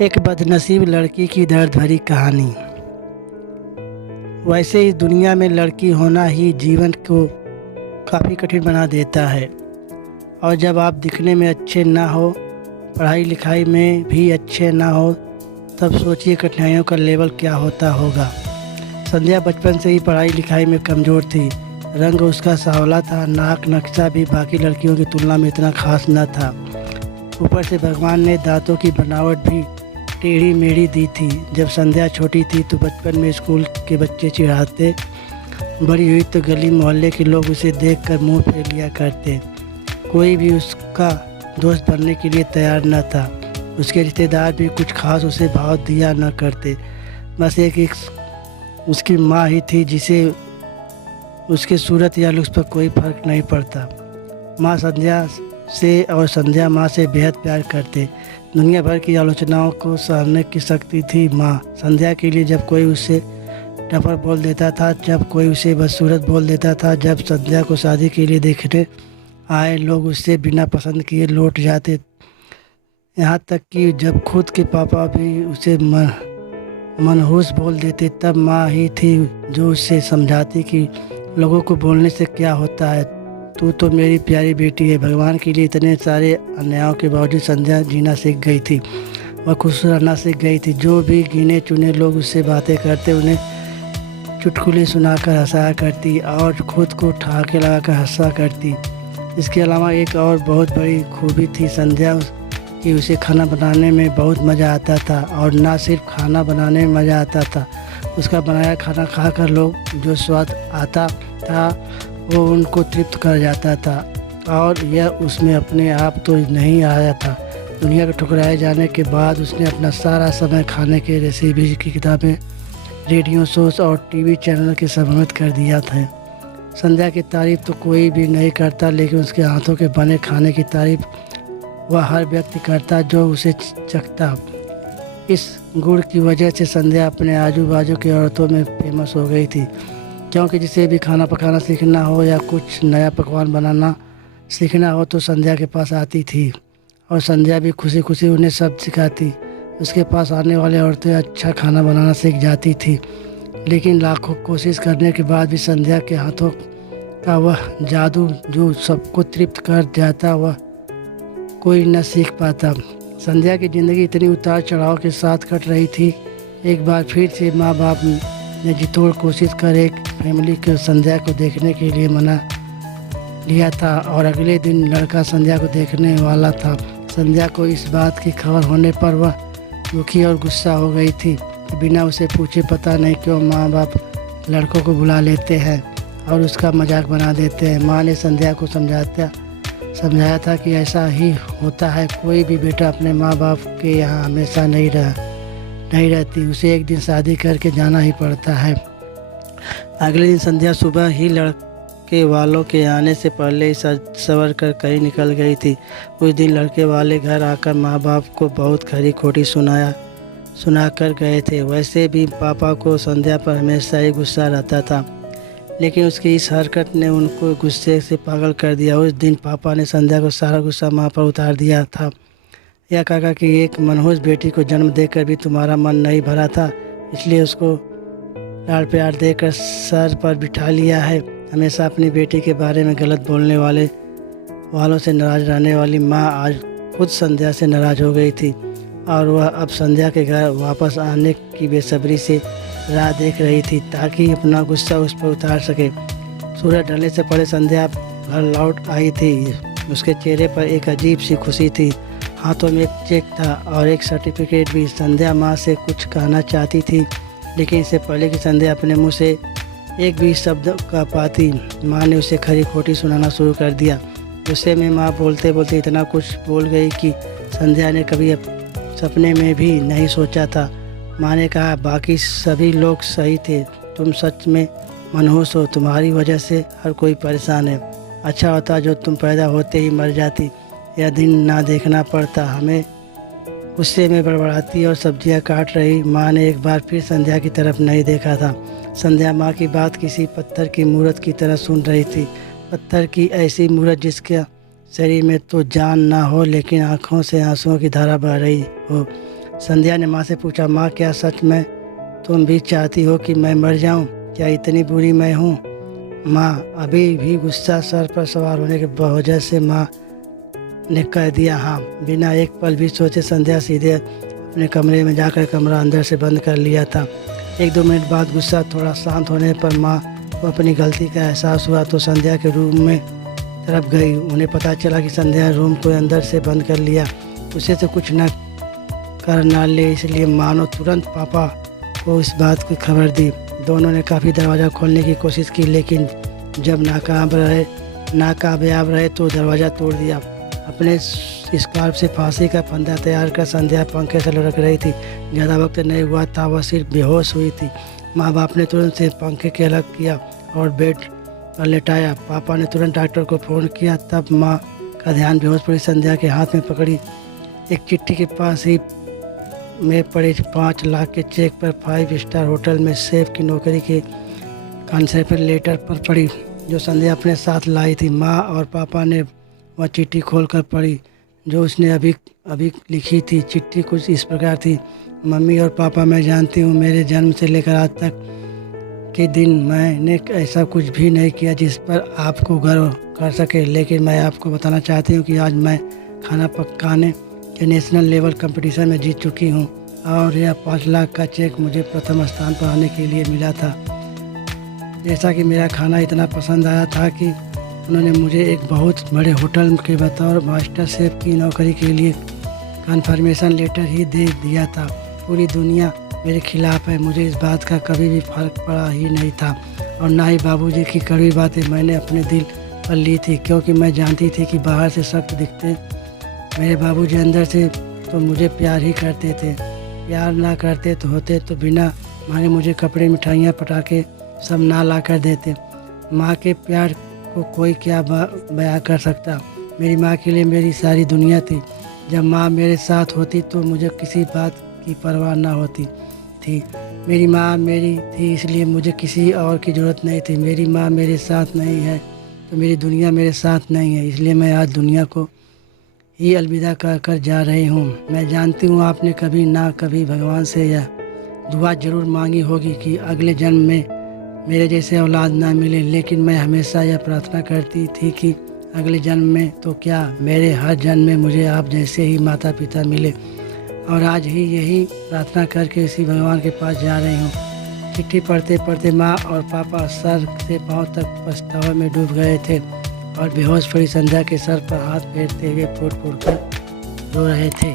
एक बदनसीब लड़की की दर्द भरी कहानी। वैसे इस दुनिया में लड़की होना ही जीवन को काफ़ी कठिन बना देता है। और जब आप दिखने में अच्छे ना हो, पढ़ाई लिखाई में भी अच्छे ना हो, तब सोचिए कठिनाइयों का लेवल क्या होता होगा। संध्या बचपन से ही पढ़ाई लिखाई में कमज़ोर थी। रंग उसका सांवला था, नाक नक्शा भी बाकी लड़कियों की तुलना में इतना खास न था। ऊपर से भगवान ने दांतों की बनावट भी टेढ़ी मेढ़ी दी थी। जब संध्या छोटी थी तो बचपन में स्कूल के बच्चे चिढ़ाते, बड़ी हुई तो गली मोहल्ले के लोग उसे देखकर मुंह फेर लिया करते। कोई भी उसका दोस्त बनने के लिए तैयार न था। उसके रिश्तेदार भी कुछ खास उसे भाव दिया न करते। बस एक उसकी माँ ही थी जिसे उसके सूरत या लुक्स पर कोई फर्क नहीं पड़ता। माँ संध्या से और संध्या माँ से बेहद प्यार करते। दुनिया भर की आलोचनाओं को सहने की शक्ति थी माँ संध्या के लिए। जब कोई उसे टपर बोल देता था, जब कोई उसे बदसूरत बोल देता था, जब संध्या को शादी के लिए देखने आए लोग उससे बिना पसंद किए लौट जाते, यहाँ तक कि जब खुद के पापा भी उसे मनहूस बोल देते, तब माँ ही थी जो उसे समझाती कि लोगों को बोलने से क्या होता है, तू तो मेरी प्यारी बेटी है। भगवान के लिए इतने सारे अन्यायों के बावजूद संध्या जीना सीख गई थी। वह खुश रहना सीख गई थी। जो भी गिने चुने लोग उससे बातें करते, उन्हें चुटकुले सुनाकर हंसाया करती और खुद को ठहाके लगाकर हंसा करती। इसके अलावा एक और बहुत बड़ी खूबी थी संध्या कि उसे खाना बनाने में बहुत मज़ा आता था। और ना सिर्फ खाना बनाने में मज़ा आता था, उसका बनाया खाना खाकर लोग जो स्वाद आता था वो उनको तृप्त कर जाता था। और यह उसमें अपने आप तो नहीं आया था। दुनिया के ठुकराए जाने के बाद उसने अपना सारा समय खाने के रेसिपी की किताबें, रेडियो शोज और टीवी चैनल के समर्पित कर दिया था। संध्या की तारीफ़ तो कोई भी नहीं करता, लेकिन उसके हाथों के बने खाने की तारीफ़ वह हर व्यक्ति करता जो उसे चखता। इस गुण की वजह से संध्या अपने आजू बाजू की औरतों में फेमस हो गई थी, क्योंकि जिसे भी खाना पकाना सीखना हो या कुछ नया पकवान बनाना सीखना हो तो संध्या के पास आती थी। और संध्या भी खुशी खुशी उन्हें सब सिखाती। उसके पास आने वाले औरतें अच्छा खाना बनाना सीख जाती थी। लेकिन लाखों कोशिश करने के बाद भी संध्या के हाथों का वह जादू जो सबको तृप्त कर जाता, वह कोई न सीख पाता। संध्या की ज़िंदगी इतनी उतार चढ़ाव के साथ कट रही थी। एक बार फिर से माँ बाप ने जितोड़ कोशिश कर एक फैमिली को संध्या को देखने के लिए मना लिया था। और अगले दिन लड़का संध्या को देखने वाला था। संध्या को इस बात की खबर होने पर वह दुखी और गुस्सा हो गई थी। बिना उसे पूछे पता नहीं क्यों माँ बाप लड़कों को बुला लेते हैं और उसका मजाक बना देते हैं। माँ ने संध्या को समझाया था कि ऐसा ही होता है, कोई भी बेटा अपने माँ बाप के यहाँ हमेशा नहीं रहती, उसे एक दिन शादी करके जाना ही पड़ता है। अगले दिन संध्या सुबह ही लड़के वालों के आने से पहले ही सवर कर कहीं निकल गई थी। उस दिन लड़के वाले घर आकर माँ बाप को बहुत खरी खोटी सुना कर गए थे। वैसे भी पापा को संध्या पर हमेशा ही गुस्सा रहता था, लेकिन उसकी इस हरकत ने उनको गुस्से से पागल कर दिया। उस दिन पापा ने संध्या को सारा गुस्सा माँ पर उतार दिया था। यह कहा कि एक मनहूस बेटी को जन्म देकर भी तुम्हारा मन नहीं भरा था, इसलिए उसको लाड़ प्यार देकर सर पर बिठा लिया है। हमेशा अपनी बेटी के बारे में गलत बोलने वालों से नाराज़ रहने वाली माँ आज खुद संध्या से नाराज़ हो गई थी और वह अब संध्या के घर वापस आने की बेसब्री से राह देख रही थी ताकि अपना गुस्सा उस पर उतार सके। सूरज ढलने से पहले संध्या घर लौट आई थी। उसके चेहरे पर एक अजीब सी खुशी थी। हाथों में एक चेक था और एक सर्टिफिकेट भी। संध्या माँ से कुछ कहना चाहती थी, लेकिन इससे पहले कि संध्या अपने मुंह से एक भी शब्द कह पाती, माँ ने उसे खरी खोटी सुनाना शुरू कर दिया। गुस्से में माँ बोलते बोलते इतना कुछ बोल गई कि संध्या ने कभी सपने में भी नहीं सोचा था। माँ ने कहा, बाकी सभी लोग सही थे, तुम सच में मनहूस हो, तुम्हारी वजह से हर कोई परेशान है। अच्छा होता जो तुम पैदा होते ही मर जाती, यह दिन ना देखना पड़ता। हमें गुस्से में बड़बड़ाती और सब्जियां काट रही माँ ने एक बार फिर संध्या की तरफ नहीं देखा था। संध्या माँ की बात किसी पत्थर की मूरत की तरह सुन रही थी। पत्थर की ऐसी मूरत जिसके शरीर में तो जान ना हो, लेकिन आँखों से आंसुओं की धारा बह रही हो। संध्या ने माँ से पूछा, माँ क्या सच में तुम भी चाहती हो कि मैं मर जाऊँ? क्या इतनी बुरी मैं हूँ? माँ अभी भी गुस्सा सर पर सवार होने की वजह से माँ ने कह दिया हाँ। बिना एक पल भी सोचे संध्या सीधे अपने कमरे में जाकर कमरा अंदर से बंद कर लिया था। 1-2 मिनट बाद गुस्सा थोड़ा शांत होने पर माँ को अपनी गलती का एहसास हुआ तो संध्या के रूम में तरफ गई। उन्हें पता चला कि संध्या रूम को अंदर से बंद कर लिया। उसे तो कुछ न कर ना ले, इसलिए माँ ने तुरंत पापा को इस बात की खबर दी। दोनों ने काफ़ी दरवाज़ा खोलने की कोशिश की, लेकिन जब नाकामयाब रहे तो दरवाज़ा तोड़ दिया। अपने स्कार्फ से फांसी का फंदा तैयार कर संध्या पंखे से लुढ़क रही थी। ज़्यादा वक्त नहीं हुआ था, वह सिर्फ बेहोश हुई थी। माँ बाप ने तुरंत से पंखे के अलग किया और बेड पर लेटाया। पापा ने तुरंत डॉक्टर को फ़ोन किया। तब माँ का ध्यान बेहोश पड़ी संध्या के हाथ में पकड़ी एक चिट्ठी के पास ही में पड़े 5 लाख के चेक पर 5 स्टार होटल में शेफ की नौकरी के कॉन्सेप्ट लेटर पर पड़ी, जो संध्या अपने साथ लाई थी। माँ और पापा ने वह चिट्ठी खोलकर पढ़ी जो उसने अभी लिखी थी। चिट्ठी कुछ इस प्रकार थी, मम्मी और पापा, मैं जानती हूँ मेरे जन्म से लेकर आज तक के दिन मैंने ऐसा कुछ भी नहीं किया जिस पर आपको गर्व कर सके, लेकिन मैं आपको बताना चाहती हूँ कि आज मैं खाना पकाने के नेशनल लेवल कंपटीशन में जीत चुकी हूँ और यह 5 लाख का चेक मुझे प्रथम स्थान पर आने के लिए मिला था। जैसा कि मेरा खाना इतना पसंद आया था कि उन्होंने मुझे एक बहुत बड़े होटल के बतौर मास्टर शेफ की नौकरी के लिए कन्फर्मेशन लेटर ही दे दिया था। पूरी दुनिया मेरे खिलाफ है, मुझे इस बात का कभी भी फर्क पड़ा ही नहीं था और ना ही बाबूजी की कड़वी बातें मैंने अपने दिल पर ली थी, क्योंकि मैं जानती थी कि बाहर से सख्त दिखते मेरे बाबूजी अंदर से तो मुझे प्यार ही करते थे। प्यार ना करते तो होते तो बिना मांगे मुझे कपड़े, मिठाइयाँ, पटाखे सब ना ला कर देते। माँ के प्यार को कोई क्या बयां कर सकता। मेरी माँ के लिए मेरी सारी दुनिया थी। जब माँ मेरे साथ होती तो मुझे किसी बात की परवाह ना होती थी। मेरी माँ मेरी थी, इसलिए मुझे किसी और की ज़रूरत नहीं थी। मेरी माँ मेरे साथ नहीं है तो मेरी दुनिया मेरे साथ नहीं है, इसलिए मैं आज दुनिया को ही अलविदा कर जा रही हूँ। मैं जानती हूँ आपने कभी ना कभी भगवान से यह दुआ ज़रूर मांगी होगी कि अगले जन्म में मेरे जैसे औलाद ना मिले, लेकिन मैं हमेशा यह प्रार्थना करती थी कि अगले जन्म में तो क्या, मेरे हर जन्म में मुझे आप जैसे ही माता पिता मिले। और आज ही यही प्रार्थना करके इसी भगवान के पास जा रही हूँ। चिट्ठी पढ़ते पढ़ते माँ और पापा सर से पाँव तक पछतावे में डूब गए थे और बेहोश पड़ी संध्या के सर पर हाथ फेरते हुए फूट फूट कर रो रहे थे।